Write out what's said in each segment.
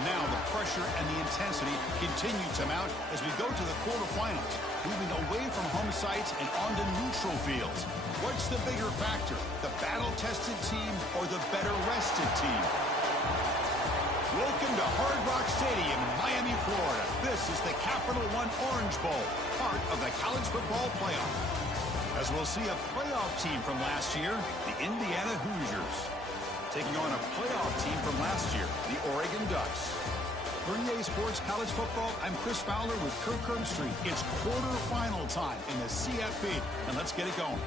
And now the pressure and the intensity continue to mount as we go to the quarterfinals, moving away from home sites and onto neutral fields. What's the bigger factor, the battle-tested team or the better-rested team? Welcome to Hard Rock Stadium in Miami, Florida. This is the Capital One Orange Bowl, part of the college football playoff. As we'll see a playoff team from last year, the Indiana Hoosiers, taking on a playoff team from last year, the Oregon Ducks. For EA Sports College Football, I'm Chris Fowler with Kirk Herbstreit. It's quarterfinal time in the CFB, and let's get it going.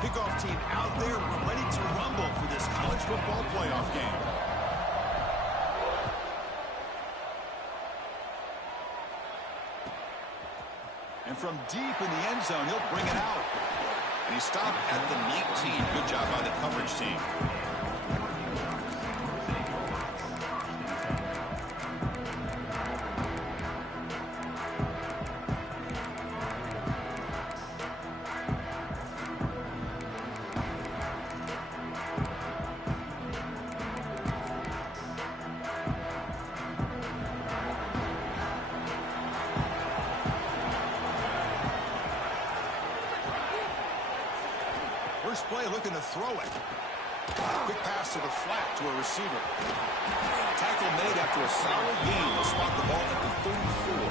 Kickoff team out there. We're ready to rumble for this college football playoff game. And from deep in the end zone, he'll bring it out. And he stopped at the 19. Good job by the coverage team. First play, looking to throw it. Quick pass to the flat to a receiver. Tackle made after a solid gain. They'll spot the ball at the 34.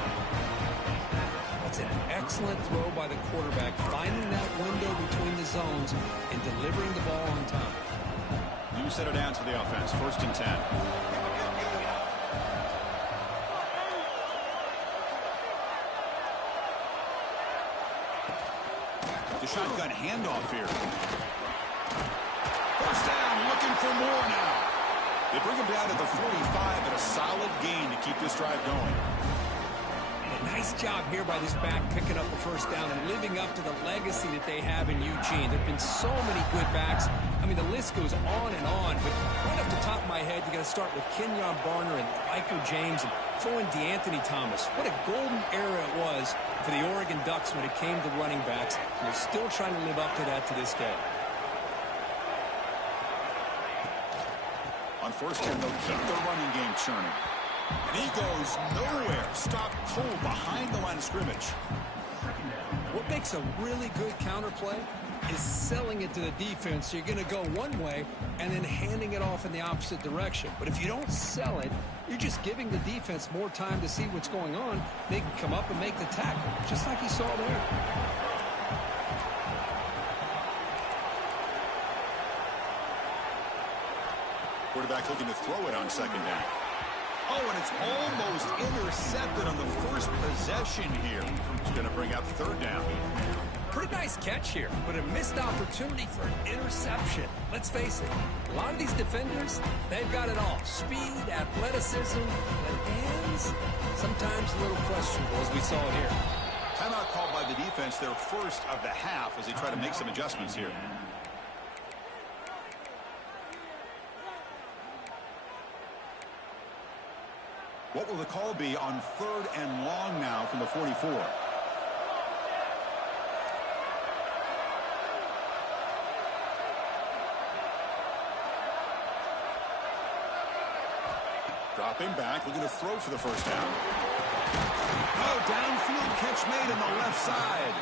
That's an excellent throw by the quarterback, finding that window between the zones and delivering the ball on time. You set it down to the offense. 1st and 10. The shotgun handoff here. First down, looking for more now. They bring him down to the 45, and a solid gain to keep this drive going. And a nice job here by this back picking up a first down and living up to the legacy that they have in Eugene. There have been so many good backs. I mean, the list goes on and on, but right off the top of my head, you got to start with Kenyon Barner and Michael James and throw in DeAnthony Thomas. What a golden era it was for the Oregon Ducks when it came to running backs. And they're still trying to live up to that to this day. On 1st and they'll keep the running game churning. And he goes nowhere. Stop cold behind the line of scrimmage. What makes a really good counterplay is selling it to the defense. So you're going to go one way and then handing it off in the opposite direction. But if you don't sell it, you're just giving the defense more time to see what's going on. They can come up and make the tackle, just like you saw there. Quarterback looking to throw it on 2nd down. Oh, and it's almost intercepted on the first possession here. It's going to bring up 3rd down. Pretty nice catch here, but a missed opportunity for an interception. Let's face it, a lot of these defenders, they've got it all. Speed, athleticism, but hands, sometimes a little questionable, as we saw it here. Timeout called by the defense, their first of the half, as they try to make some adjustments here. What will the call be on 3rd and long now from the 44? Dropping back, looking to throw for the first down. Oh, downfield catch made on the left side.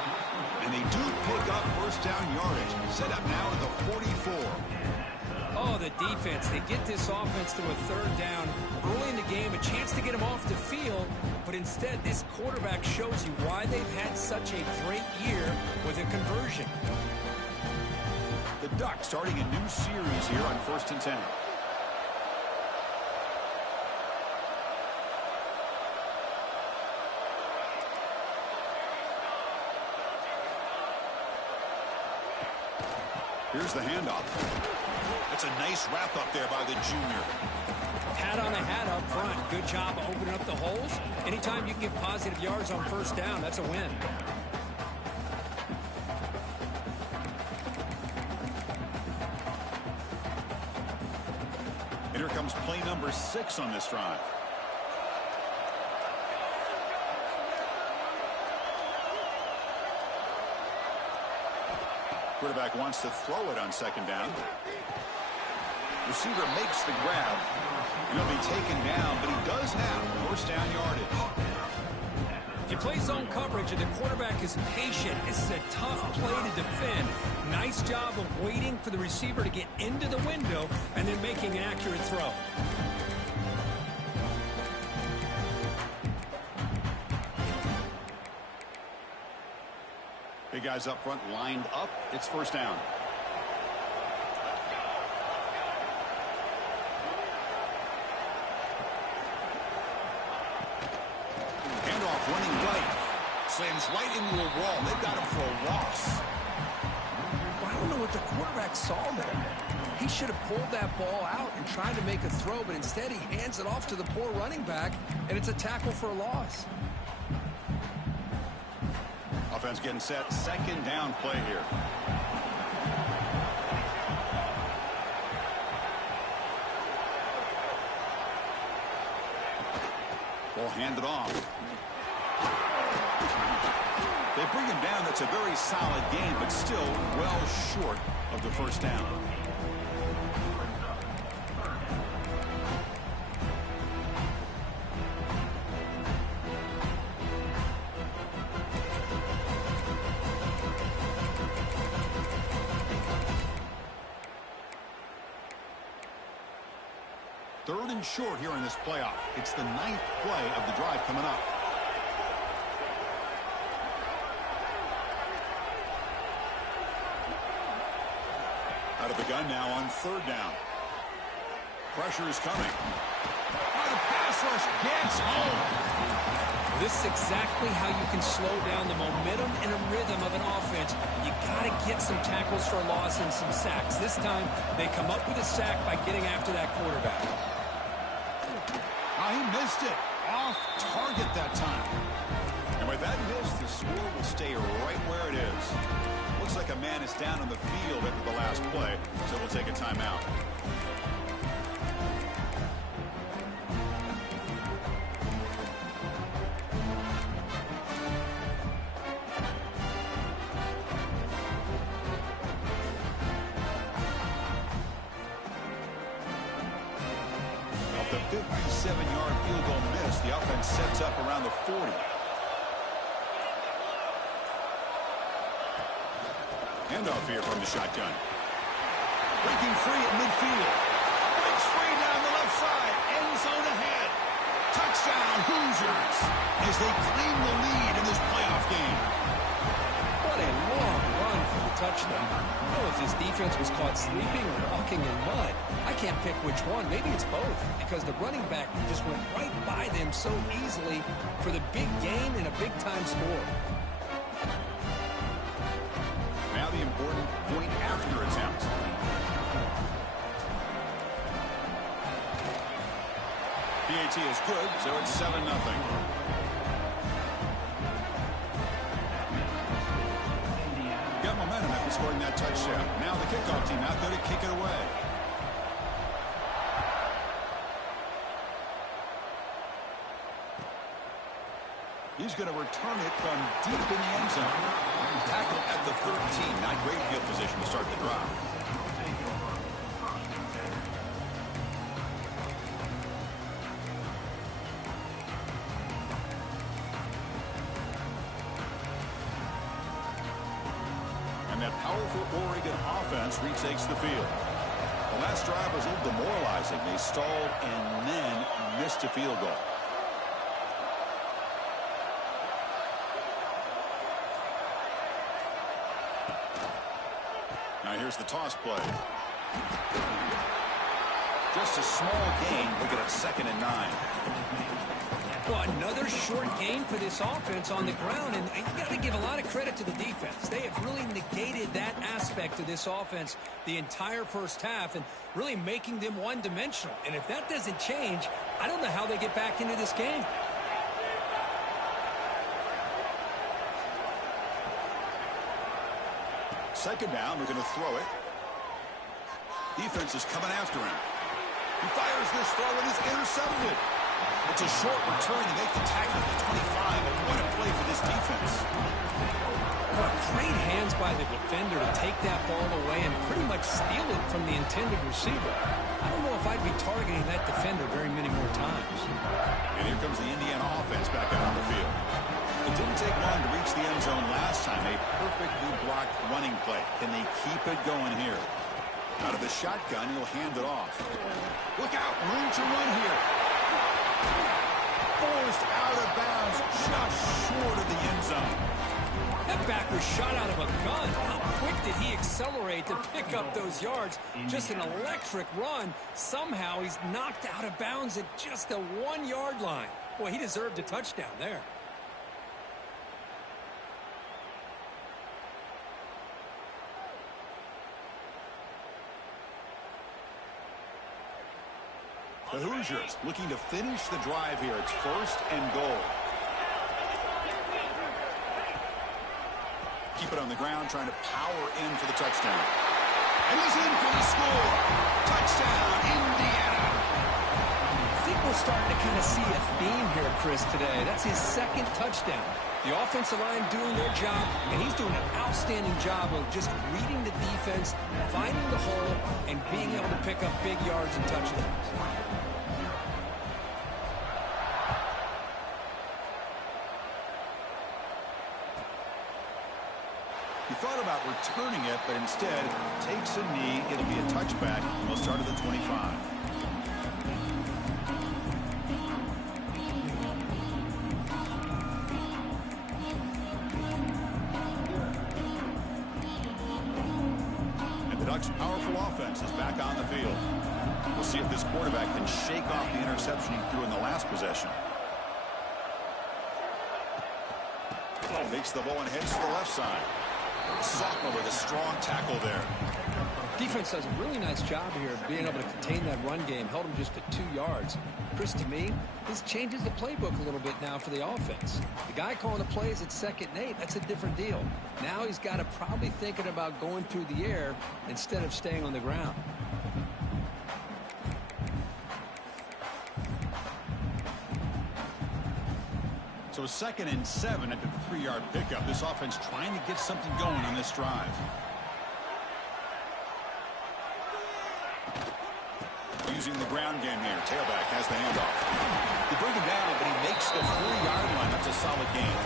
And they do pick up first down yardage. Set up now at the 44. Oh, the defense. They get this offense to a 3rd down early in the game, a chance to get them off the field. But instead, this quarterback shows you why they've had such a great year with a conversion. The Ducks starting a new series here on 1st and 10. Here's the handoff. That's a nice wrap up there by the junior. Hat on a hat up front. Good job of opening up the holes. Anytime you can get positive yards on first down, that's a win. And here comes play number 6 on this drive. Quarterback wants to throw it on second down. Receiver makes the grab. And he'll be taken down, but he does have first down yardage. If you play zone coverage and the quarterback is patient, this is a tough play to defend. Nice job of waiting for the receiver to get into the window and then making an accurate throw. Big guys up front lined up. It's first down. Handoff running right. Slams right into a wall. They've got him for a loss. Well, I don't know what the quarterback saw there. He should have pulled that ball out and tried to make a throw, but instead he hands it off to the poor running back, and it's a tackle for a loss. Offense getting set. Second down play here. Ball handed off. They bring him down. That's a very solid game, but still well short of the first down. Third and short here in this playoff. It's the 9th play of the drive coming up. Out of the gun now on third down. Pressure is coming. Oh, the pass rush gets home. This is exactly how you can slow down the momentum and a rhythm of an offense. You got to get some tackles for a loss and some sacks. This time, they come up with a sack by getting after that quarterback. Oh, he missed it. Off target that time. And with that miss, the score will stay right where it is. Looks like a man is down on the field after the last play, so we'll take a timeout. Off the 57-yard field goal miss, the offense sets up around the 40. Handoff here from the shotgun. Breaking free at midfield. Breaks free down the left side. End zone ahead. Touchdown, Hoosiers, as they claim the lead in this playoff game. What a long run for the touchdown. I don't know if this defense was caught sleeping or walking in mud. I can't pick which one. Maybe it's both, because the running back just went right by them so easily for the big gain and a big-time score. Now the important point after attempt. PAT is good, so it's 7-0. Got momentum after scoring that touchdown. Now the kickoff team out there to kick it away. He's going to return it from deep in the end zone. Tackle at the 13. Not great field position to start the drive. And that powerful Oregon offense retakes the field. The last drive was a little demoralizing. They stalled and then missed a field goal. Now here's the toss play. Just a small gain. Look at it, 2nd and 9. Well, another short gain for this offense on the ground, and you got to give a lot of credit to the defense. They have really negated that aspect of this offense the entire first half and really making them one-dimensional. And if that doesn't change, I don't know how they get back into this game. Second down, we're going to throw it. Defense is coming after him. He fires this throw and is intercepted. It's a short return to make the tackle at the 25, and what a play for this defense. Well, great hands by the defender to take that ball away and pretty much steal it from the intended receiver. I don't know if I'd be targeting that defender very many more times. And here comes the Indiana offense back out on the field. It didn't take long to reach the end zone last time. A perfectly blocked running play. Can they keep it going here? Out of the shotgun, he'll hand it off. Look out, room to run here. Forced out of bounds, just short of the end zone. That back was shot out of a gun. How quick did he accelerate to pick up those yards? Just an electric run. Somehow he's knocked out of bounds at just the 1-yard line. Boy, he deserved a touchdown there. The Hoosiers looking to finish the drive here. It's 1st and goal. Keep it on the ground, trying to power in for the touchdown. And he's in for the score. Touchdown, Indiana. I think we're starting to kind of see a theme here, Chris, today. That's his 2nd touchdown. The offensive line doing their job, and he's doing an outstanding job of just reading the defense, finding the hole, and being able to pick up big yards and touchdowns. He thought about returning it, but instead takes a knee. It'll be a touchback, and we'll start at the 25. And the Ducks' powerful offense is back on the field. We'll see if this quarterback can shake off the interception he threw in the last possession. Makes the ball and heads to the left side. Sophomore with a strong tackle there. Defense does a really nice job here of being able to contain that run game. Held him just at 2 yards. Chris, to me, this changes the playbook a little bit now for the offense. The guy calling the plays at 2nd and 8, that's a different deal. Now he's got to probably thinking about going through the air instead of staying on the ground. So 2nd and 7 at the 3-yard pickup. This offense trying to get something going on this drive. Using the ground game here. Tailback has the handoff. They bring him down, but he makes the 4-yard line. That's a solid gain.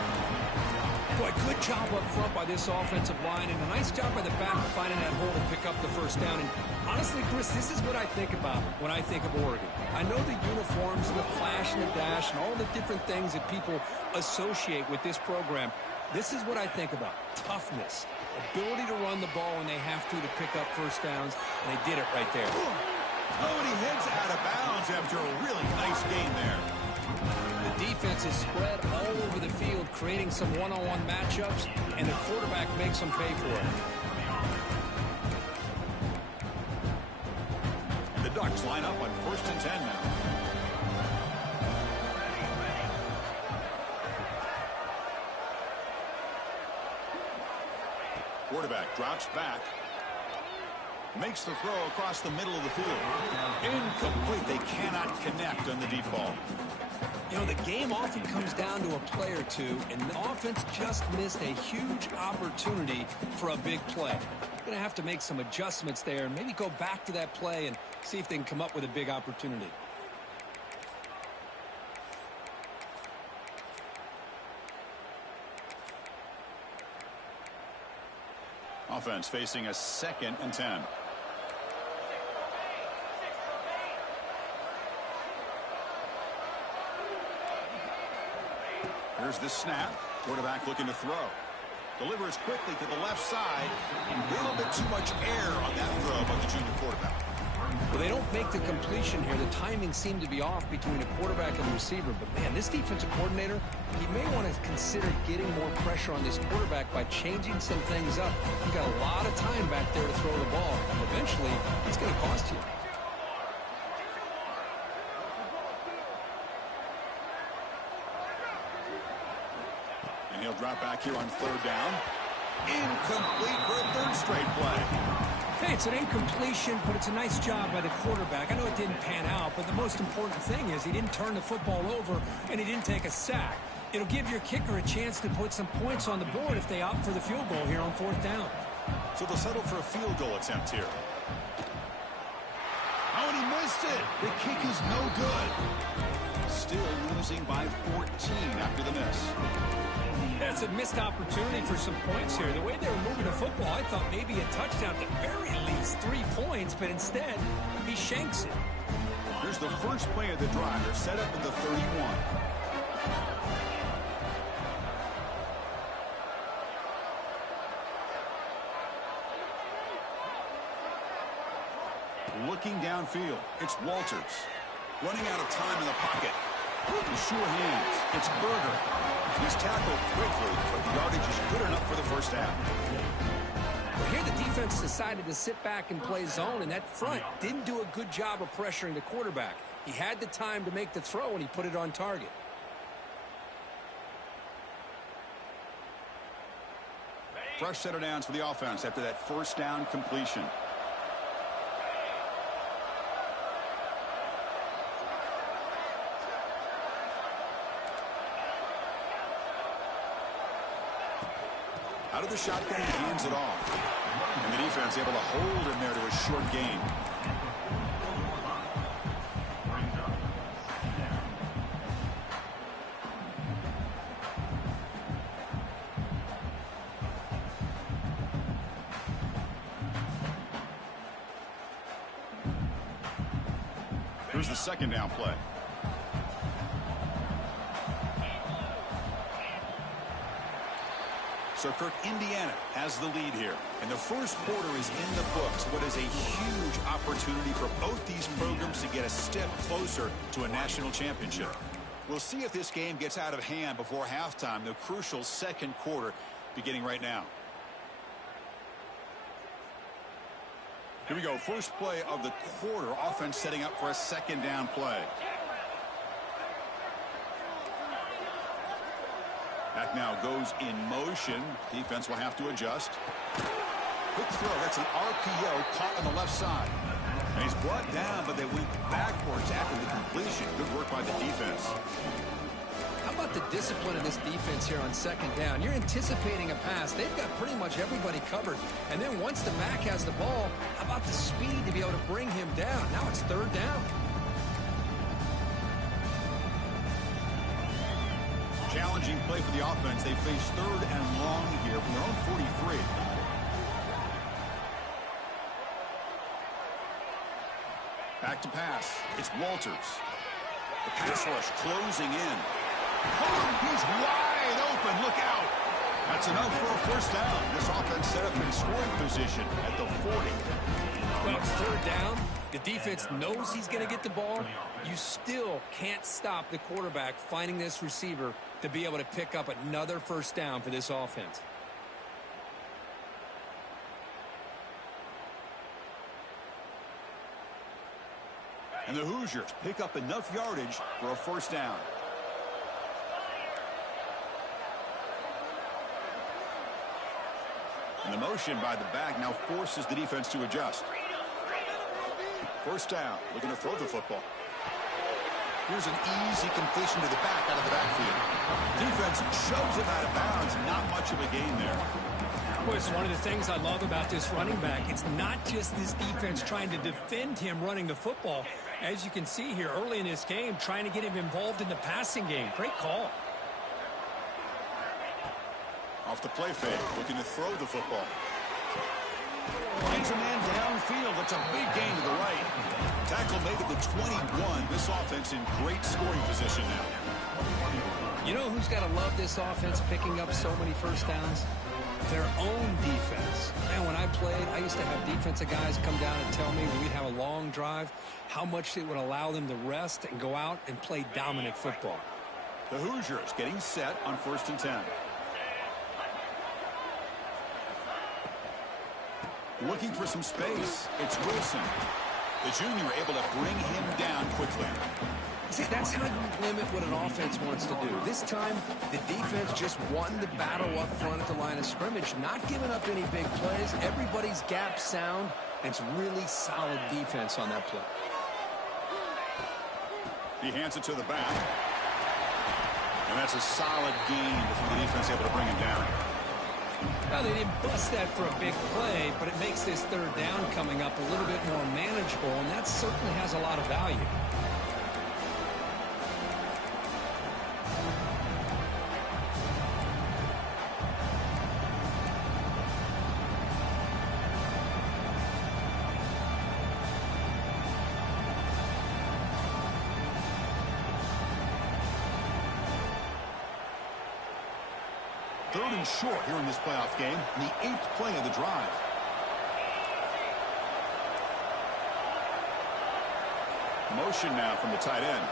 Boy, good job up front by this offensive line, and a nice job by the back finding that hole to pick up the 1st down. And honestly, Chris, this is what I think about when I think of Oregon. I know the uniforms, the flash and the dash, and all the different things that people associate with this program. This is what I think about. Toughness, ability to run the ball when they have to pick up 1st downs, and they did it right there. Oh, and he heads out of bounds after a really nice gain there. The defense is spread all over the field, creating some one-on-one matchups, and the quarterback makes them pay for it. And the Ducks line up on 1st and 10 now. Quarterback drops back. Makes the throw across the middle of the field. Incomplete. They cannot connect on the deep ball. You know, the game often comes down to a play or two, and the offense just missed a huge opportunity for a big play. Going to have to make some adjustments there and maybe go back to that play and see if they can come up with a big opportunity. Offense facing a 2nd and 10. Here's the snap. Quarterback looking to throw. Delivers quickly to the left side. A little bit too much air on that throw by the junior quarterback. Well, they don't make the completion here. The timing seemed to be off between a quarterback and the receiver. But, man, this defensive coordinator, he may want to consider getting more pressure on this quarterback by changing some things up. You've got a lot of time back there to throw the ball. And eventually, it's going to cost you. He'll drop back here on 3rd down. Incomplete for a 3rd straight play. Hey, it's an incompletion, but it's a nice job by the quarterback. I know it didn't pan out, but the most important thing is he didn't turn the football over and he didn't take a sack. It'll give your kicker a chance to put some points on the board if they opt for the field goal here on 4th down. So they'll settle for a field goal attempt here. Oh, and he missed it. The kick is no good. Still losing by 14 after the miss. That's a missed opportunity for some points here. The way they were moving the football, I thought maybe a touchdown, at the very least 3 points, but instead, he shanks it. Here's the first play of the drive. They're set up at the 31. Looking downfield, it's Walters. Running out of time in the pocket. With sure hands, it's Berger. He's tackled quickly, but the yardage is good enough for the first half. Well, here the defense decided to sit back and play zone, and that front didn't do a good job of pressuring the quarterback. He had the time to make the throw, and he put it on target. Fresh set of downs for the offense after that first down completion. Out of the shotgun, he hands it off. And the defense able to hold him there to a short gain. Here's the second down play. So, Kirk, Indiana has the lead here. And the first quarter is in the books. What is a huge opportunity for both these programs to get a step closer to a national championship. We'll see if this game gets out of hand before halftime, the crucial second quarter beginning right now. Here we go. First play of the quarter. Offense setting up for a second down play. Back now goes in motion. Defense will have to adjust. Quick throw. That's an RPO caught on the left side. And he's brought down, but they went backwards after the completion. Good work by the defense. How about the discipline of this defense here on second down? You're anticipating a pass. They've got pretty much everybody covered. And then once the Mac has the ball, how about the speed to be able to bring him down? Now it's third down. Challenging play for the offense. They face third and long here from their own 43. Back to pass. It's Walters. The pass rush closing in. Oh, he's wide open. Look out. That's enough for a first down. This offense set up in scoring position at the 40. Well, it's third down. The defense knows he's going to get the ball. You still can't stop the quarterback finding this receiver to be able to pick up another first down for this offense. And the Hoosiers pick up enough yardage for a first down. And the motion by the back now forces the defense to adjust. First down, looking to throw the football. Here's an easy completion to the back out of the backfield. Defense shoves him out of bounds. Not much of a gain there. Well, it's one of the things I love about this running back. It's not just this defense trying to defend him running the football. As you can see here early in this game, trying to get him involved in the passing game. Great call. Off the play fake, looking to throw the football. Finds a man downfield. That's a big gain to the right. Tackle made at the 21. This offense in great scoring position now. You know who's got to love this offense picking up so many first downs? Their own defense. Man, when I played, I used to have defensive guys come down and tell me when we'd have a long drive how much it would allow them to rest and go out and play dominant football. The Hoosiers getting set on 1st and 10. Looking for some space. It's Wilson. The junior able to bring him down quickly. See, that's how you limit what an offense wants to do. This time, the defense just won the battle up front at the line of scrimmage, not giving up any big plays. Everybody's gap sound, and it's really solid defense on that play. He hands it to the back. And that's a solid gain before the defense able to bring him down. Well, they didn't bust that for a big play, but it makes this third down coming up a little bit more manageable, and that certainly has a lot of value. Third and short here in this playoff game, the 8th play of the drive. Motion now from the tight end.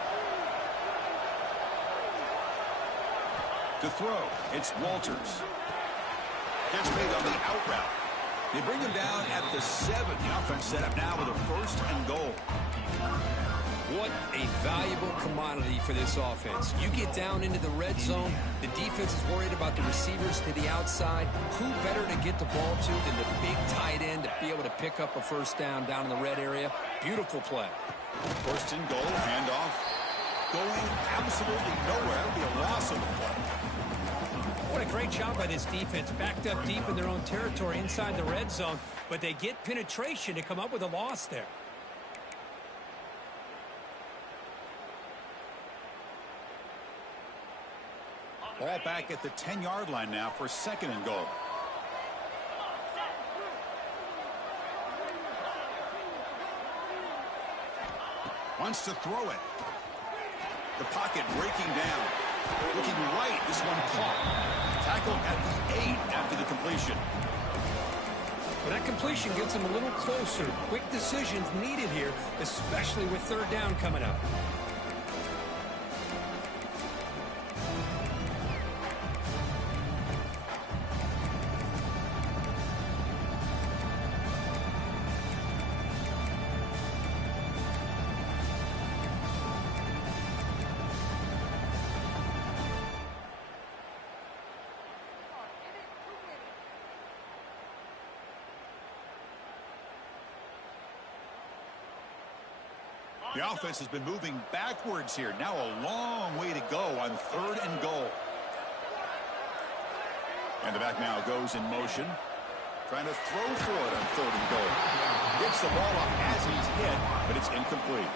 To throw, it's Walters. Gets made on the out route. They bring him down at the 7. The offense set up now with a 1st and goal. What a valuable commodity for this offense. You get down into the red zone, the defense is worried about the receivers to the outside. Who better to get the ball to than the big tight end to be able to pick up a first down in the red area? Beautiful play. 1st and goal, handoff. Going absolutely nowhere. That'll be a loss of the play. What a great job by this defense. Backed up deep in their own territory inside the red zone, but they get penetration to come up with a loss there. Ball back at the 10-yard line now for 2nd and goal. Wants to throw it. The pocket breaking down. Looking right. This one caught. Tackle at the 8 after the completion. Well, that completion gets them a little closer. Quick decisions needed here, especially with 3rd down coming up. The offense has been moving backwards here. Now a long way to go on 3rd and goal. And the back now goes in motion. Trying to throw for it on 3rd and goal. Gets the ball off as he's hit, but it's incomplete.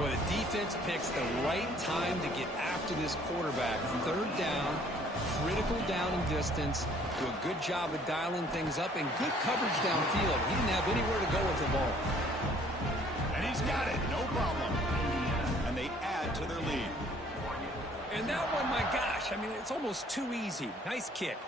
Well, the defense picks the right time to get after this quarterback. 3rd down, critical down and distance. Do a good job of dialing things up and good coverage downfield. He didn't have anywhere to go with the ball. And he's got it, no problem. And they add to their lead. And that one, my gosh, I mean, it's almost too easy. Nice kick.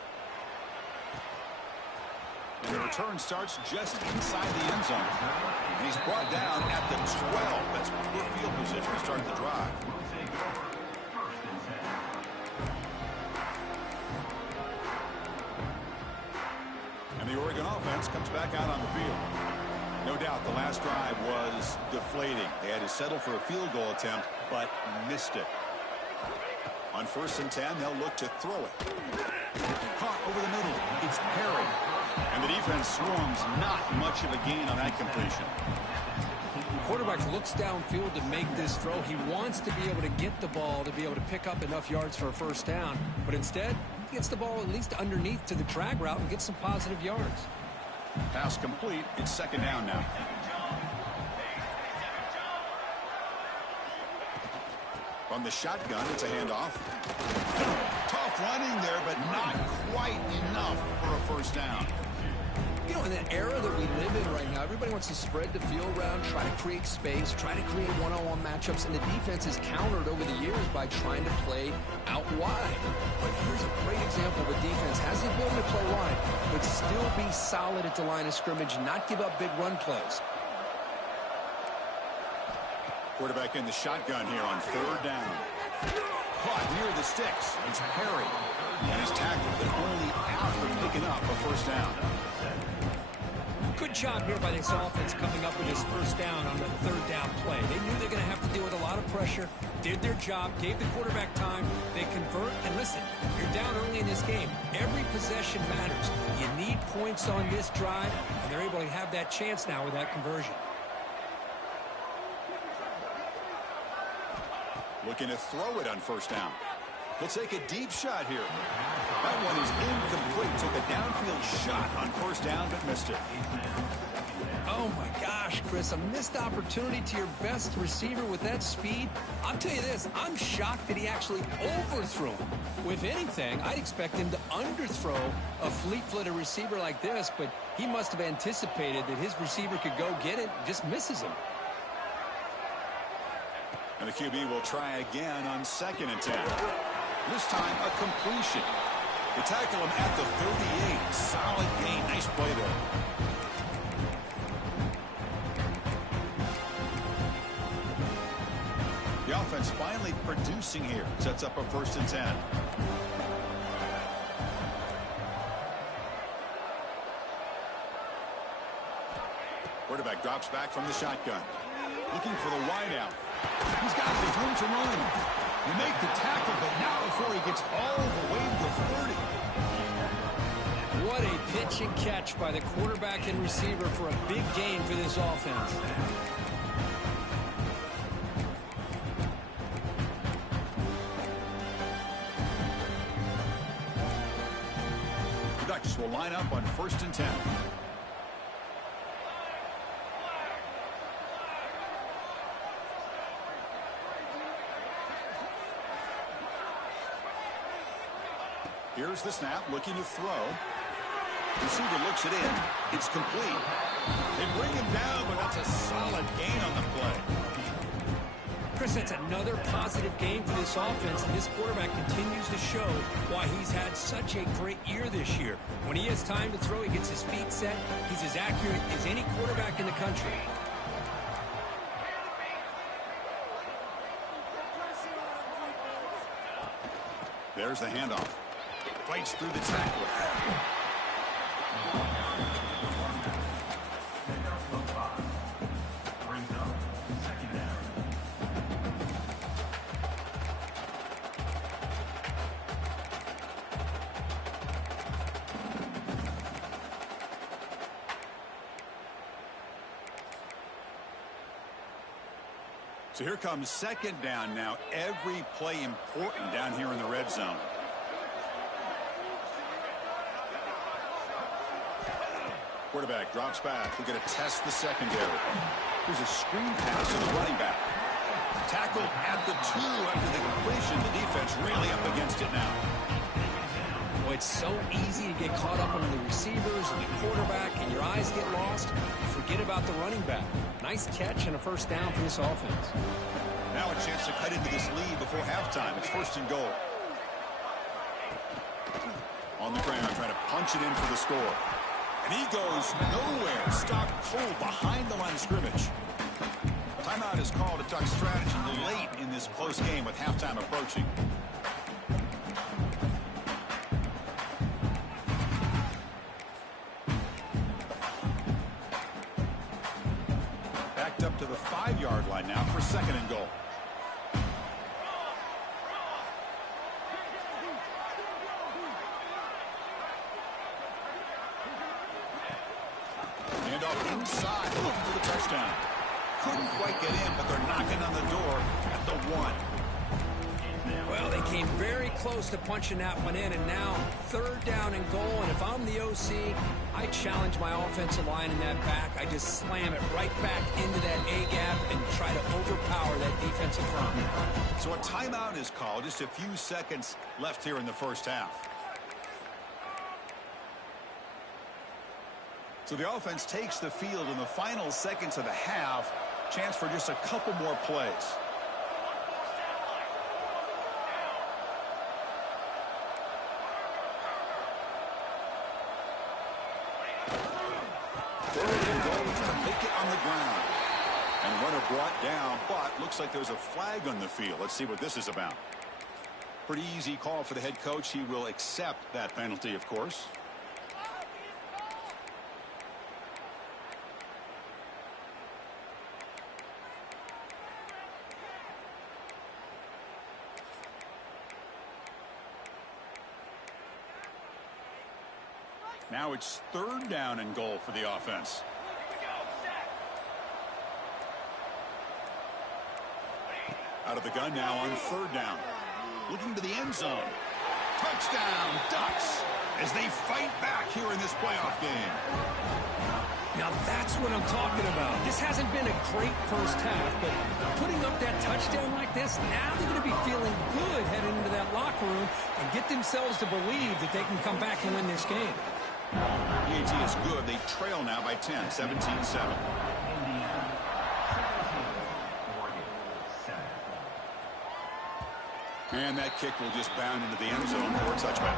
And the return starts just inside the end zone. And he's brought down at the 12. That's poor field position to start the drive. And the Oregon offense comes back out on the field. No doubt the last drive was deflating. They had to settle for a field goal attempt, but missed it. On 1st and 10, they'll look to throw it. Caught over the middle. It's Perry. And the defense swarms. Not much of a gain on that completion. Quarterback looks downfield to make this throw. He wants to be able to get the ball to be able to pick up enough yards for a first down. But instead, he gets the ball at least underneath to the drag route and gets some positive yards. Pass complete. It's 2nd down now. From the shotgun, it's a handoff. Tough running there, but not quite enough for a first down. You know, in the era that we live in right now, everybody wants to spread the field around, try to create space, try to create one-on-one matchups, and the defense is countered over the years by trying to play out wide. But here's a great example of a defense has the ability to play wide, but still be solid at the line of scrimmage, not give up big run plays. Quarterback in the shotgun here on 3rd down. Caught near the sticks. It's Perry. And he's tackled, but only after picking up a first down. Good job here by this offense coming up with this first down on the 3rd down play. They knew they're going to have to deal with a lot of pressure pressure, did their job, gave the quarterback time. They convert, and listen, you're down early in this game. Every possession matters. You need points on this drive, and they're able to have that chance now with that conversion. Looking to throw it on first down. He'll take a deep shot here. That one is incomplete. Took a downfield shot on first down, but missed it. Oh, my gosh, Chris, a missed opportunity to your best receiver with that speed. I'll tell you this, I'm shocked that he actually overthrew him. With anything, I'd expect him to underthrow a fleet-footed receiver like this, but he must have anticipated that his receiver could go get it, just misses him. And the QB will try again on 2nd and 10. This time, a completion. They tackle him at the 38. Solid gain. Nice play there. The offense finally producing here. Sets up a 1st and 10. Quarterback drops back from the shotgun. Looking for the wideout. He's got the room to run. You make the tackle, but not before he gets all the way to the 30. What a pitch and catch by the quarterback and receiver for a big gain for this offense. The Ducks will line up on 1st and 10. Here's the snap, looking to throw. Receiver looks it in. It's complete. They bring him down, but that's a solid gain on the play. Chris, that's another positive game for this offense, and this quarterback continues to show why he's had such a great year this year. When he has time to throw, he gets his feet set. He's as accurate as any quarterback in the country. There's the handoff. Fights through the tackle. So here comes 2nd down now. Every play important down here in the red zone. Quarterback drops back. We're going to test the secondary. Here's a screen pass to the running back. Tackled at the 2 after the completion. The defense really up against it now. Well, it's so easy to get caught up on the receivers and the quarterback, and your eyes get lost. You forget about the running back. Nice catch and a 1st down for this offense. Now a chance to cut into this lead before halftime. It's 1st and goal. On the ground, trying to punch it in for the score. And he goes nowhere. Stopped cold behind the line of scrimmage. Timeout is called. A Duck strategy late in this close game with halftime approaching. Backed up to the 5-yard line now for 2nd and goal. Inside, looking for the touchdown. Couldn't quite get in, but they're knocking on the door at the 1. Well, they came very close to punching that one in, and now 3rd down and goal. And if I'm the OC, I challenge my offensive line in that back. I just slam it right back into that A-gap and try to overpower that defensive front. So a timeout is called. Just a few seconds left here in the first half. So the offense takes the field in the final seconds of the half. Chance for just a couple more plays. Third and goal to make it on the ground. And runner brought down, but looks like there's a flag on the field. Let's see what this is about. Pretty easy call for the head coach. He will accept that penalty, of course. Now it's 3rd down and goal for the offense. Out of the gun now on 3rd down. Looking to the end zone. Touchdown, Ducks, as they fight back here in this playoff game. Now that's what I'm talking about. This hasn't been a great first half, but putting up that touchdown like this, now they're going to be feeling good heading into that locker room and get themselves to believe that they can come back and win this game. PAT is good. They trail now by 10, 17-7. And that kick will just bound into the end zone for a touchback.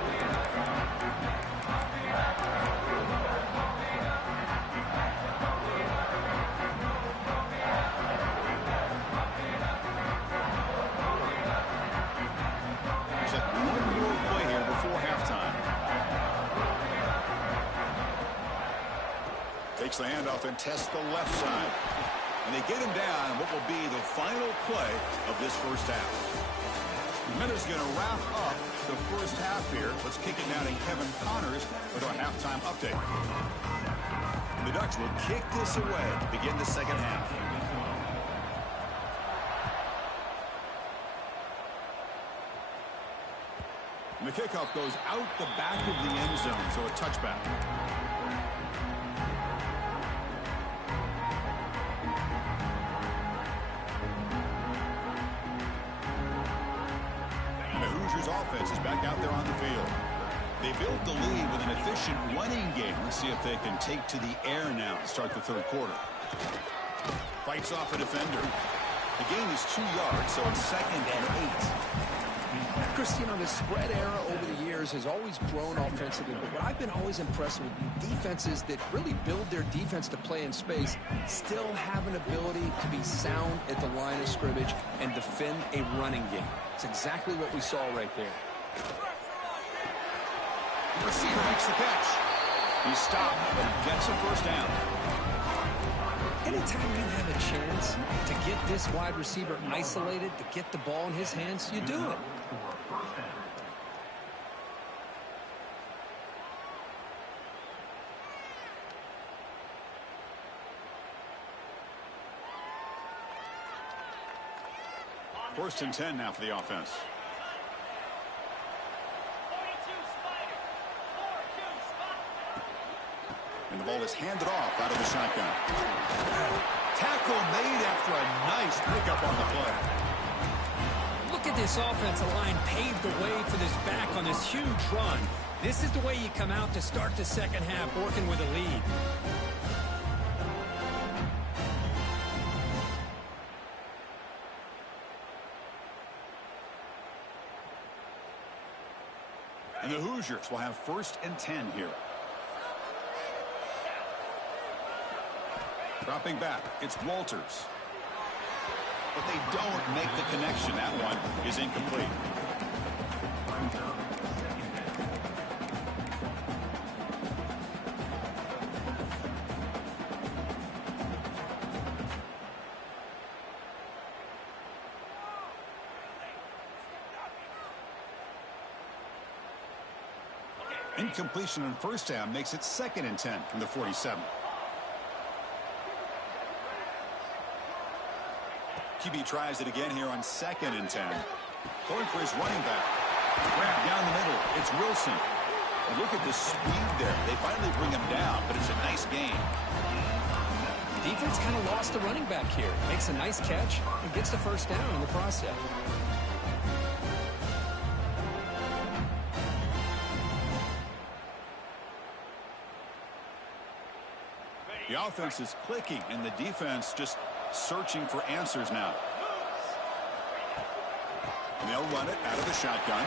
There's one more play here before halftime. Takes the handoff and tests the left side. And they get him down what will be the final play of this first half. The Minutes going to wrap up the first half here. Let's kick it down to Kevin Connors with our halftime update. The Ducks will kick this away to begin the second half. And the kickoff goes out the back of the end zone, so a touchback. Offense is back out there on the field. They built the lead with an efficient running game. Let's see if they can take to the air now to start the 3rd quarter. Fights off a defender. The gain is 2 yards, so it's 2nd and 8. Chris, you know, the spread era over the years has always grown offensively, but what I've been always impressed with defenses that really build their defense to play in space still have an ability to be sound at the line of scrimmage and defend a running game. It's exactly what we saw right there. The receiver makes the catch. He stopped and gets a first down. Anytime you have a chance to get this wide receiver isolated, to get the ball in his hands, you do it. First and 10 now for the offense. And the ball is handed off out of the shotgun. Tackle made after a nice pickup on the play. Look at this offensive line paved the way for this back on this huge run. This is the way you come out to start the second half, working with a lead. And the Hoosiers will have first and 10 here. Dropping back, it's Walters. But they don't make the connection. That one is incomplete. Incompletion on first down makes it 2nd and 10 from the 47. QB tries it again here on 2nd and 10. Going for his running back. Grab down the middle. It's Wilson. And look at the speed there. They finally bring him down, but it's a nice gain. Defense kind of lost the running back here. Makes a nice catch and gets the first down in the process. The offense is clicking, and the defense just searching for answers now. And they'll run it out of the shotgun.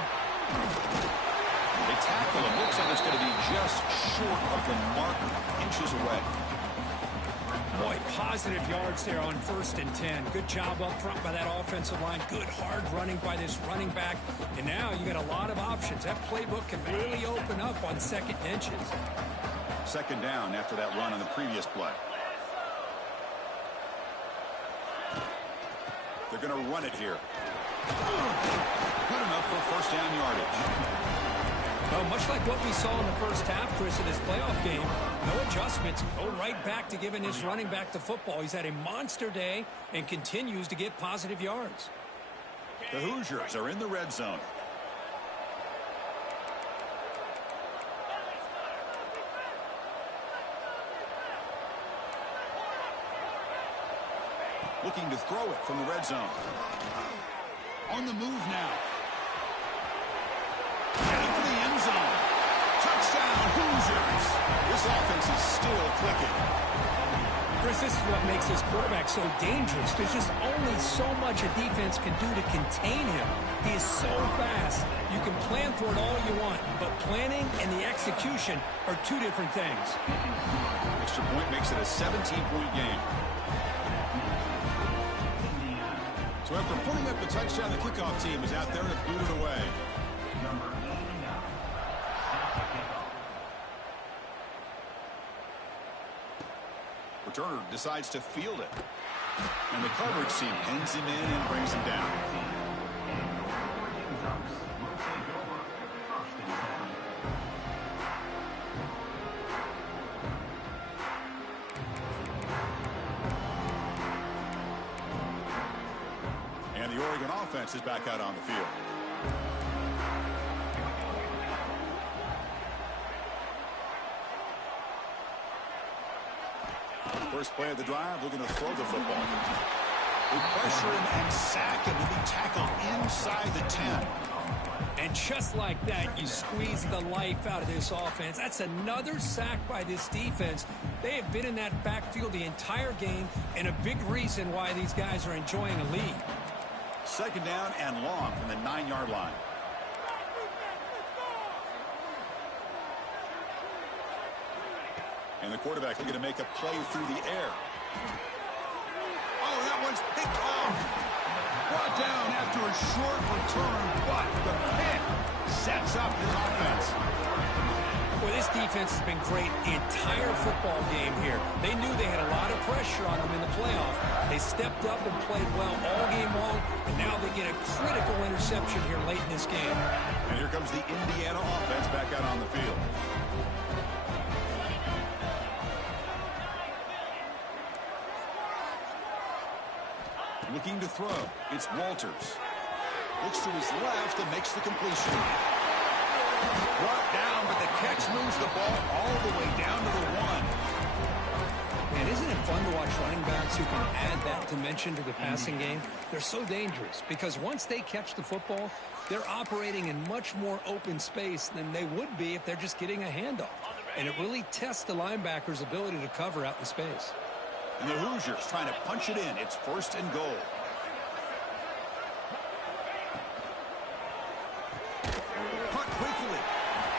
They tackle him. Looks like it's going to be just short of the marker, inches away. Boy, positive yards there on 1st and 10. Good job up front by that offensive line. Good hard running by this running back. And now you got a lot of options. That playbook can really open up on 2nd and inches. 2nd down after that run on the previous play. They're going to run it here. Good enough for first down yardage. Well, much like what we saw in the first half, Chris, in this playoff game, no adjustments. Go right back to giving this running back the football. He's had a monster day and continues to get positive yards. The Hoosiers are in the red zone. Looking to throw it from the red zone. On the move now. Heading for the end zone. Touchdown, Hoosiers. This offense is still clicking. Chris, this is what makes this quarterback so dangerous. There's just only so much a defense can do to contain him. He is so fast. You can plan for it all you want, but planning and the execution are two different things. Extra point makes it a 17-point game. So after putting up the touchdown, the kickoff team is out there to boot it away. Returner decides to field it. And the coverage team pins him in and brings him down. And the Oregon offense is back out on the field. First play of the drive, looking to throw the football. With pressure and sack, and he'll be tackled inside the 10. And just like that, you squeeze the life out of this offense. That's another sack by this defense. They have been in that backfield the entire game, and a big reason why these guys are enjoying a lead. Second down and long from the 9-yard line. And the quarterback looking to make a play through the air. Oh, that one's picked off. Brought down after a short return, but the pick sets up his offense. Well, this defense has been great the entire football game here. They knew they had a lot of pressure on them in the playoff. They stepped up and played well all game long, and now they get a critical interception here late in this game. And here comes the Indiana offense back out on the field. Looking to throw. It's Walters. Looks to his left and makes the completion. Brought down, but the catch moves the ball all the way down to the 1. Man, isn't it fun to watch running backs who can add that dimension to the passing game? They're so dangerous because once they catch the football, they're operating in much more open space than they would be if they're just getting a handoff. And it really tests the linebacker's ability to cover out in space. And the Hoosiers trying to punch it in. It's first and goal. Cut quickly.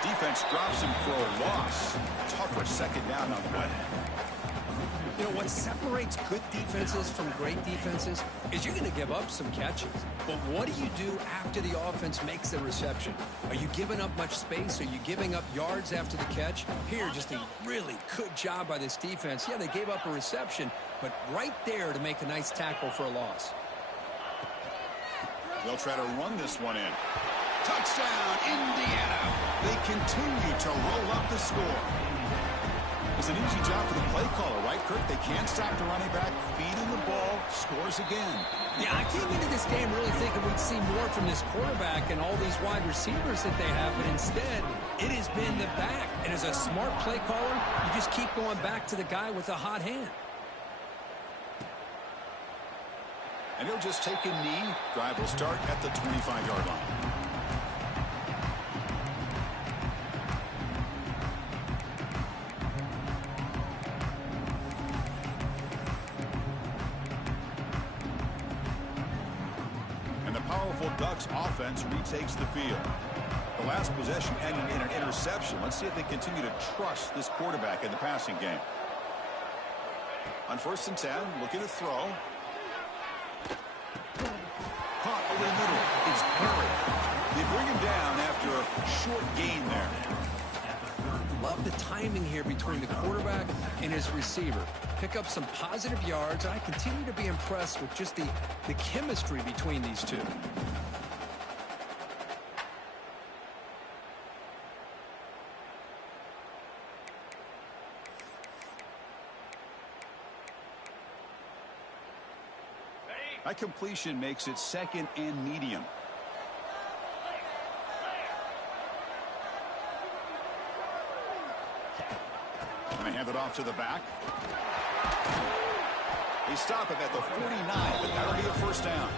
Defense drops him for a loss. Tougher second down on the way. You know, what separates good defenses from great defenses is you're going to give up some catches. But what do you do after the offense makes the reception? Are you giving up much space? Are you giving up yards after the catch? Here, just a really good job by this defense. Yeah, they gave up a reception, but right there to make a nice tackle for a loss. They'll try to run this one in. Touchdown, Indiana. They continue to roll up the score. It's an easy job for the play caller, right, Kirk? They can't stop the running back, feeding the ball, scores again. Yeah, I came into this game really thinking we'd see more from this quarterback and all these wide receivers that they have, but instead, it has been the back. And as a smart play caller, you just keep going back to the guy with the hot hand. And he'll just take a knee. Drive will start at the 25-yard line. Ducks offense retakes the field. The last possession ended in an interception. Let's see if they continue to trust this quarterback in the passing game. On 1st and 10, looking to throw. Caught over the middle. It's buried. They bring him down after a short gain there. Love the timing here between the quarterback and his receiver. Pick up some positive yards, and I continue to be impressed with just the chemistry between these two. That completion makes it second and medium. Going to hand it off to the back. They stop him at the 49, but that'll be a first down.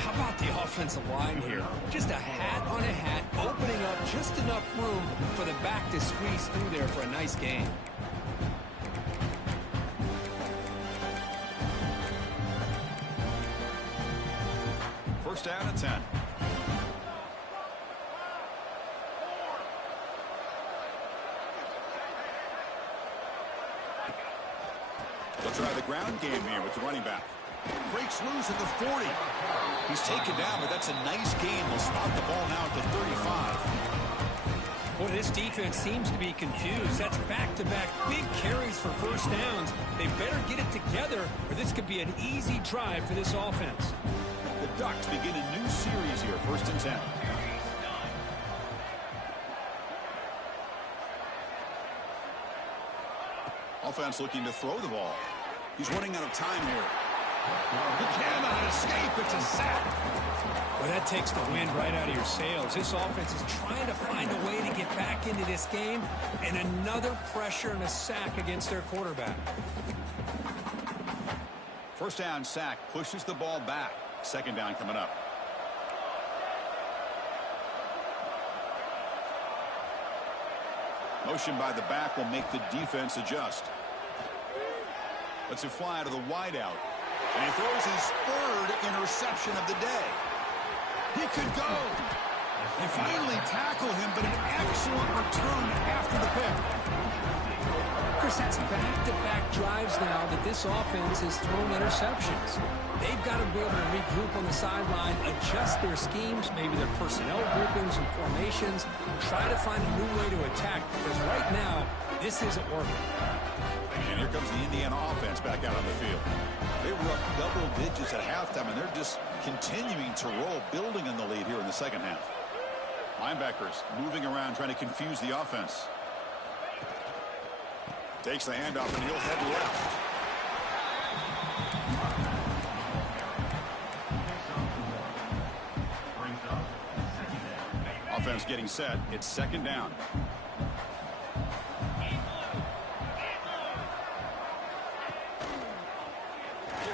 How about the offensive line here? Just a hat on a hat, opening up just enough room for the back to squeeze through there for a nice gain. First down and 10. They'll try the ground game here with the running back. Breaks loose at the 40. He's taken down, but that's a nice gain. They'll spot the ball now at the 35. Boy, this defense seems to be confused. That's back-to-back big carries for first downs. They better get it together, or this could be an easy drive for this offense. The Ducks begin a new series here, first and 10. Offense looking to throw the ball. He's running out of time here. He cannot escape. It's a sack. Well, that takes the wind right out of your sails. This offense is trying to find a way to get back into this game, and another pressure and a sack against their quarterback. First down sack pushes the ball back. Second down coming up. Motion by the back will make the defense adjust. Lets it fly to the wideout. And he throws his third interception of the day. He could go. They finally tackle him, but an excellent return after the pick. Chris, that's back-to-back drives now that this offense has thrown interceptions. They've got to be able to regroup on the sideline, adjust their schemes, maybe their personnel groupings and formations, try to find a new way to attack, because right now, this isn't working. And here comes the Indiana offense back out on the field. They were up double digits at halftime, and they're just continuing to roll, building on the lead here in the second half. Linebackers moving around, trying to confuse the offense. Takes the handoff, and he'll head left. Offense getting set. It's second down.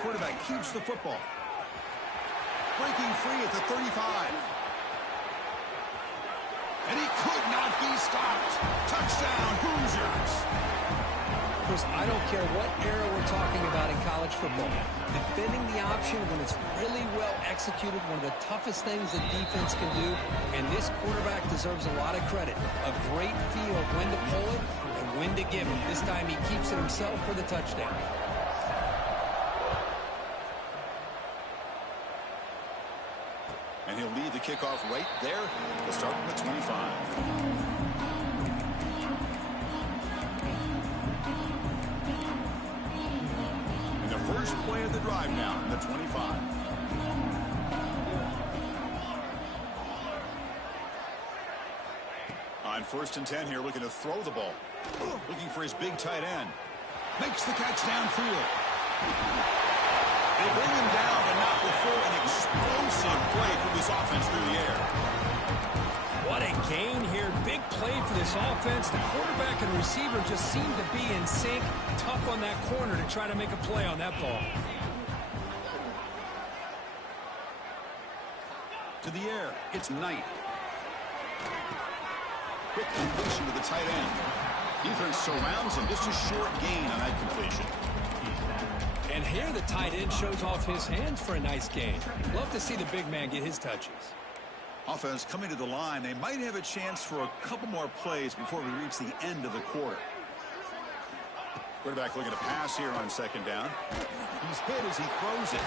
Quarterback keeps the football. Breaking free at the 35. And he could not be stopped. Touchdown, Hoosiers. Chris, I don't care what era we're talking about in college football. Defending the option when it's really well executed, one of the toughest things a defense can do, and this quarterback deserves a lot of credit. A great feel of when to pull it and when to give it. This time he keeps it himself for the touchdown. And he'll lead the kickoff right there. We'll start from the 25. First play of the drive now, the 25. On first and 10 here, looking to throw the ball. Looking for his big tight end. Makes the catch downfield. They bring him down, but not before an explosive play from this offense through the air. What a gain here. Big play for this offense. The quarterback and receiver just seem to be in sync. Tough on that corner to try to make a play on that ball. To the air. It's Knight. Quick completion to the tight end. Defense surrounds him. Just a short gain on that completion. And here the tight end shows off his hands for a nice gain. Love to see the big man get his touches. Offense coming to the line. They might have a chance for a couple more plays before we reach the end of the quarter. Quarterback looking to pass here on second down. He's hit as he throws it.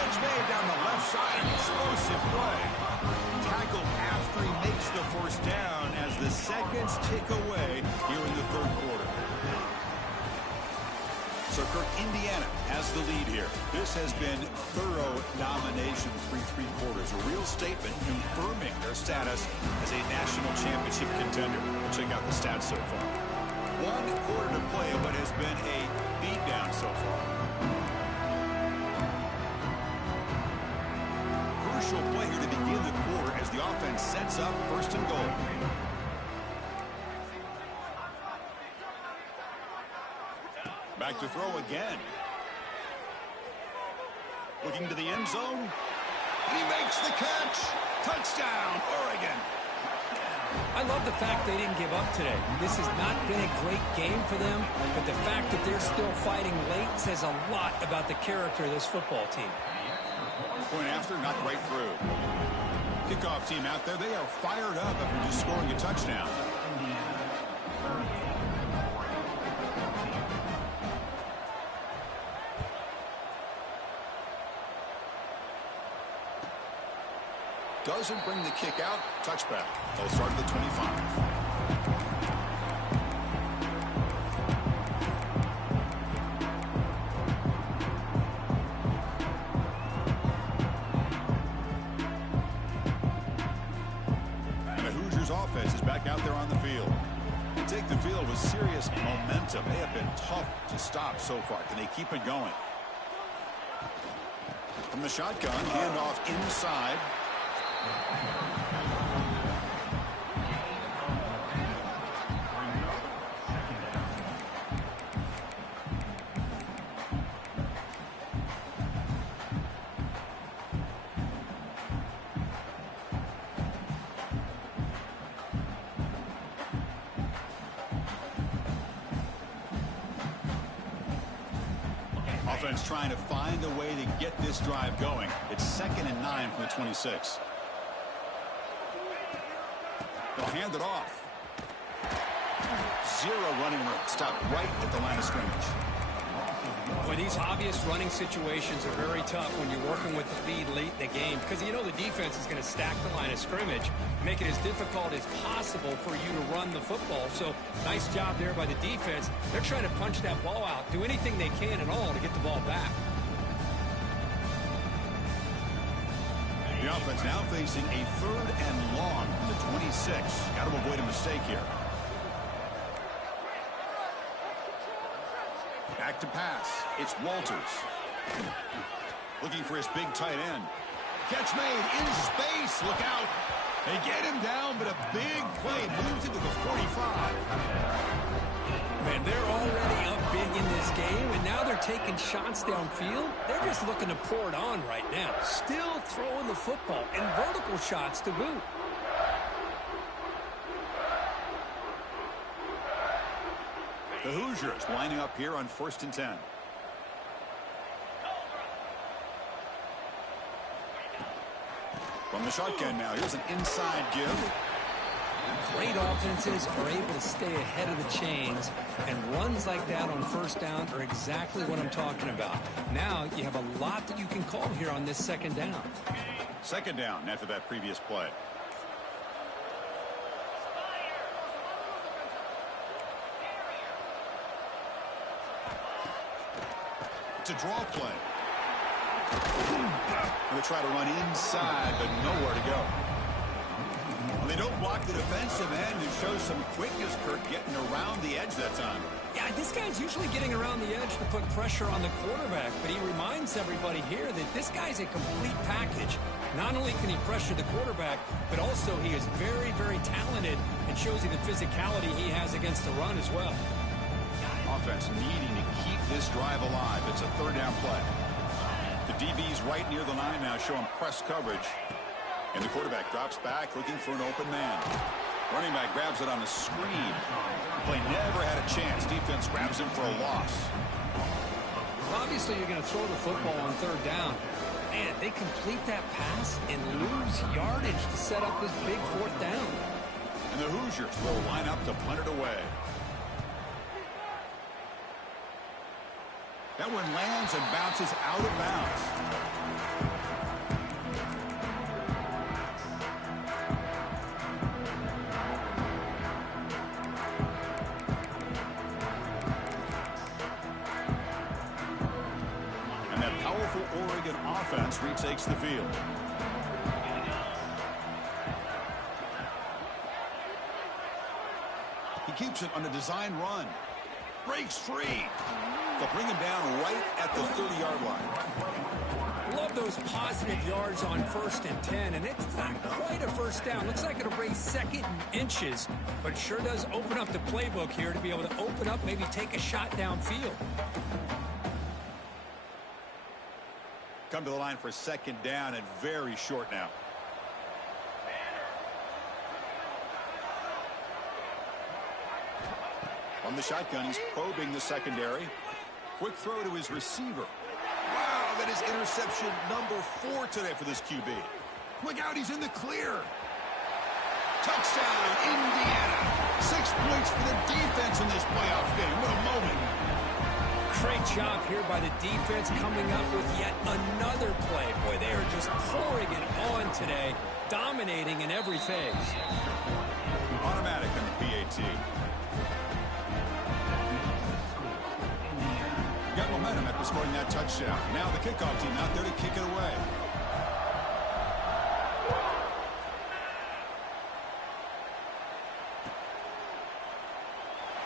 Catch made down the left side. Explosive play. Tackled after he makes the first down as the seconds tick away here in the third quarter. So, Kirk, Indiana has the lead here. This has been thorough domination through three quarters. A real statement confirming their status as a national championship contender. We'll check out the stats so far. 1 quarter to play, what has been a beatdown so far. brings up 1st and goal. Back to throw again. Looking to the end zone. He makes the catch. Touchdown, Oregon. I love the fact they didn't give up today. This has not been a great game for them, but the fact that they're still fighting late says a lot about the character of this football team. Point after, knocked right through. Kickoff team out there, they are fired up after just scoring a touchdown. Doesn't bring the kick out. Touchback. They'll start at the 25. And the Hoosiers offense is back out there on the field. They take the field with serious momentum. They have been tough to stop so far. Can they keep it going? From the shotgun, handoff inside. Offense trying to find a way to get this drive going. It's 2nd and 9 from the 26. They'll hand it off. Zero running room. Stop right at the line of scrimmage. Boy, these obvious running situations are very tough when you're working with the lead late in the game because you know the defense is going to stack the line of scrimmage, make it as difficult as possible for you to run the football. So nice job there by the defense. They're trying to punch that ball out, do anything they can at all to get the ball back. The offense now facing a 3rd and long from the 26. Got to avoid a mistake here. Back to pass. It's Walters. Looking for his big tight end. Catch made in space. Look out. They get him down, but a big play moves into the 45. Man, they're already up big in this game, and now they're taking shots downfield. They're just looking to pour it on right now. Still throwing the football, and vertical shots to boot. The Hoosiers lining up here on 1st and 10. From the shotgun now, here's an inside give. Great offenses are able to stay ahead of the chains, and runs like that on 1st down are exactly what I'm talking about. Now you have a lot that you can call here on this 2nd down. 2nd down after that previous play. It's a draw play. They try to run inside, but nowhere to go. Well, they don't block the defensive end and show some quickness, Kurt, getting around the edge that time. Yeah, this guy's usually getting around the edge to put pressure on the quarterback, but he reminds everybody here that this guy's a complete package. Not only can he pressure the quarterback, but also he is very, very talented and shows you the physicality he has against the run as well. Offense needing to keep this drive alive. It's a 3rd down play. The DB's right near the line now, showing press coverage. And the quarterback drops back looking for an open man. Running back grabs it on a screen. Play never had a chance. Defense grabs him for a loss. Obviously, you're going to throw the football on 3rd down. Man, they complete that pass and lose yardage to set up this big 4th down. And the Hoosiers will line up to punt it away. That one lands and bounces out of bounds. And that powerful Oregon offense retakes the field. He keeps it on a design run. Breaks free. They'll bring him down right at the 30-yard line. Love those those positive yards on 1st and 10, and it's not quite a first down. Looks like it'll raise 2nd and inches, but it sure does open up the playbook here to be able to open up, maybe take a shot downfield. Come to the line for 2nd down and very short now. On the shotgun, he's probing the secondary. Quick throw to his receiver. Wow, that is interception number 4 today for this QB. Look out, he's in the clear. Touchdown, Indiana. 6 points for the defense in this playoff game. What a moment. Great job here by the defense coming up with yet another play. Boy, they are just pouring it on today, dominating in every phase. Automatic on the PAT. Got momentum after scoring that touchdown. Now the kickoff team out there to kick it away.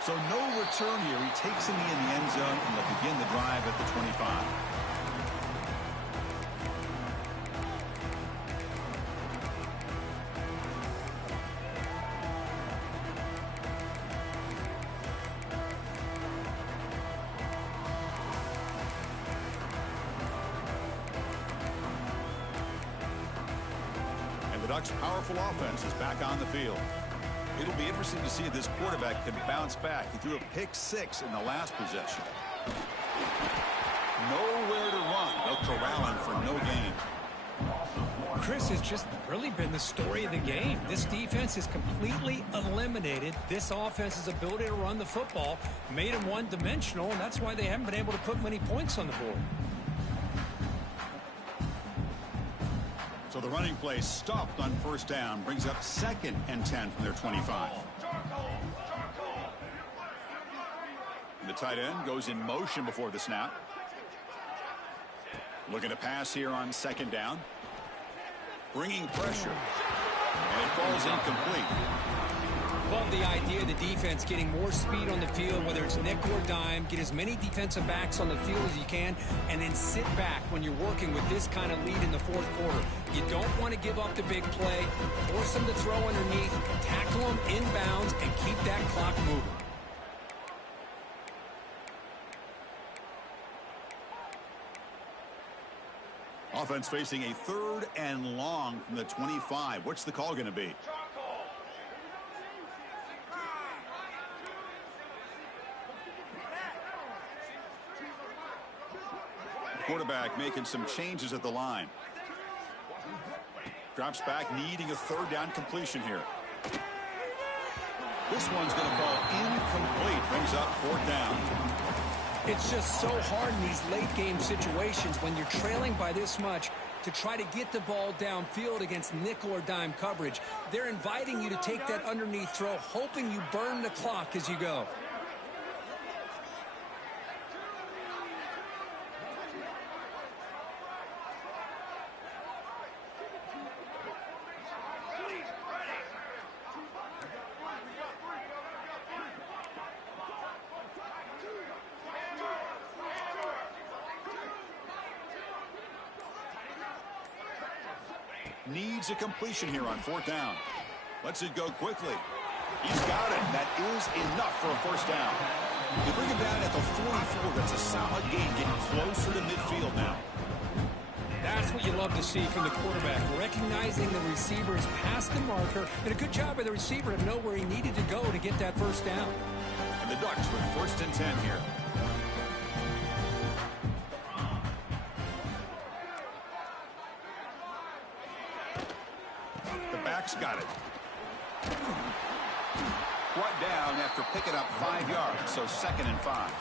So no return here. He takes him in the end zone, and they'll begin the drive at the 25. And the Ducks' powerful offense is back on the field. It'll be interesting to see if this quarterback can bounce back. He threw a pick-6 in the last possession. Nowhere to run. They'll corral him for no gain. Chris has just really been the story of the game. This defense has completely eliminated this offense's ability to run the football, made them one-dimensional, and that's why they haven't been able to put many points on the board. So the running play stopped on 1st down, brings up 2nd and 10 from their 25. And the tight end goes in motion before the snap. Looking to pass here on 2nd down. Bringing pressure. And it falls incomplete. Love the idea of the defense getting more speed on the field, whether it's nickel or dime. Get as many defensive backs on the field as you can, and then sit back when you're working with this kind of lead in the 4th quarter. You don't want to give up the big play. Force them to throw underneath, tackle them inbounds, and keep that clock moving. Offense facing a 3rd and long from the 25. What's the call going to be? Quarterback making some changes at the line. Drops back, needing a 3rd down completion here. This one's going to fall incomplete. Brings up 4th down. It's just so hard in these late game situations when you're trailing by this much to try to get the ball downfield against nickel or dime coverage. They're inviting you to take that underneath throw, hoping you burn the clock as you go. Needs a completion here on 4th down. Lets it go quickly. He's got it. That is enough for a 1st down. They bring him down at the 44. That's a solid gain, getting closer to midfield now. That's what you love to see from the quarterback, recognizing the receiver is past the marker, and a good job by the receiver to know where he needed to go to get that 1st down. And the Ducks with 1st and 10 here. Got it. Brought down after picking up 5 yards, so 2nd and 5.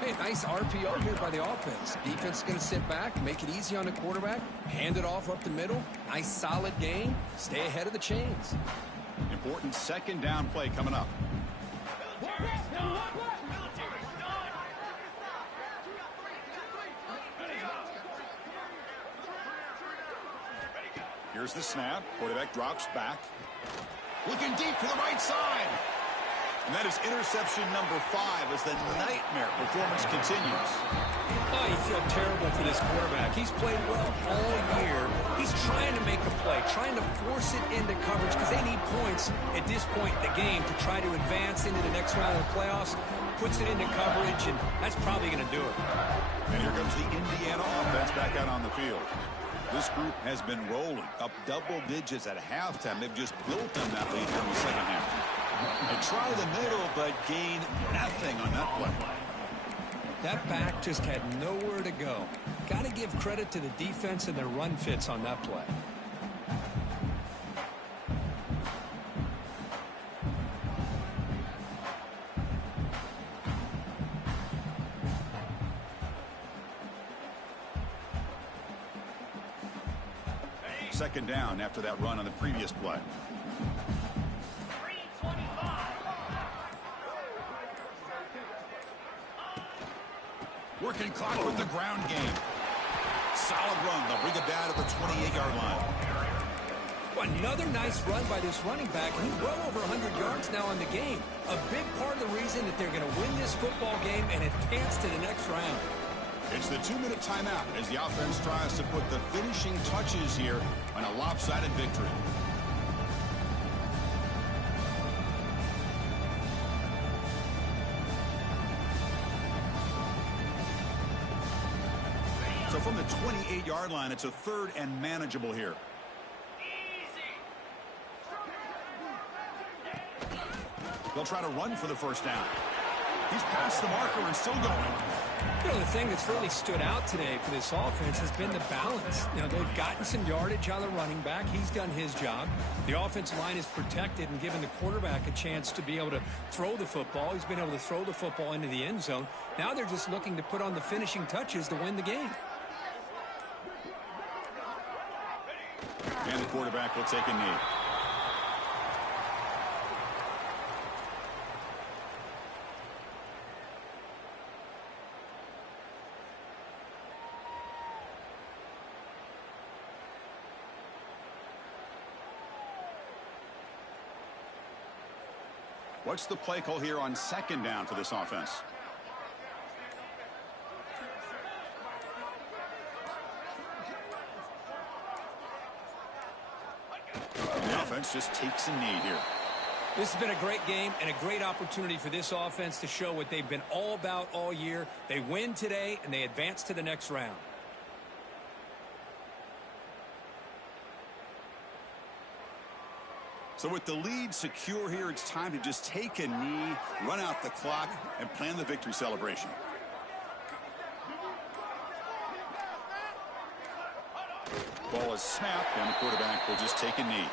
Hey, nice RPO here by the offense. Defense is going to sit back, make it easy on the quarterback, hand it off up the middle. Nice solid gain. Stay ahead of the chains. Important 2nd down play coming up. Here's the snap. Quarterback drops back. Looking deep to the right side. And that is interception number 5 as the nightmare performance continues. Oh, you feel terrible for this quarterback. He's played well all year. He's trying to make a play, trying to force it into coverage because they need points at this point in the game to try to advance into the next round of the playoffs. Puts it into coverage, and that's probably going to do it. And here comes the Indiana offense back out on the field. This group has been rolling up double digits at halftime. They've just built on that lead here in the second half. They try the middle, but gain nothing on that play. That back just had nowhere to go. Got to give credit to the defense and their run fits on that play. Second down after that run on the previous play. Working clock with the ground game. Solid run. They'll bring it down to the 28-yard line. Another nice run by this running back. He's well over 100 yards now in the game. A big part of the reason that they're going to win this football game and advance to the next round. It's the 2-minute timeout as the offense tries to put the finishing touches here on a lopsided victory. So from the 28-yard line, it's a third and manageable here. They'll try to run for the first down. He's past the marker and still going. You know, the thing that's really stood out today for this offense has been the balance. You know, they've gotten some yardage on the running back. He's done his job. The offensive line is protected and given the quarterback a chance to be able to throw the football. He's been able to throw the football into the end zone. Now they're just looking to put on the finishing touches to win the game. And the quarterback will take a knee. What's the play call here on second down for this offense? And the offense just takes a knee here. This has been a great game and a great opportunity for this offense to show what they've been all about all year. They win today, and they advance to the next round. So with the lead secure here, it's time to just take a knee, run out the clock, and plan the victory celebration. Ball is snapped, and the quarterback will just take a knee.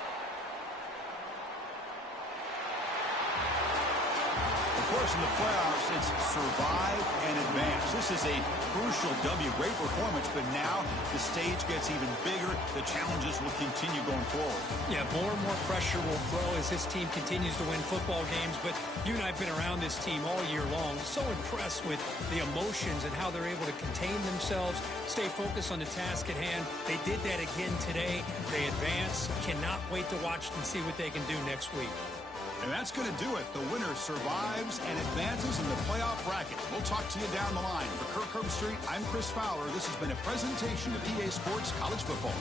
Of course, in the playoffs, it's survive and advance. This is a crucial W. Great performance, but now the stage gets even bigger. The challenges will continue going forward. Yeah, more and more pressure will grow as this team continues to win football games. But you and I have been around this team all year long. So impressed with the emotions and how they're able to contain themselves, stay focused on the task at hand. They did that again today. They advance. Cannot wait to watch and see what they can do next week. And that's going to do it. The winner survives and advances in the playoff bracket. We'll talk to you down the line. For Kirk Herbstreit, I'm Chris Fowler. This has been a presentation of EA Sports College Football.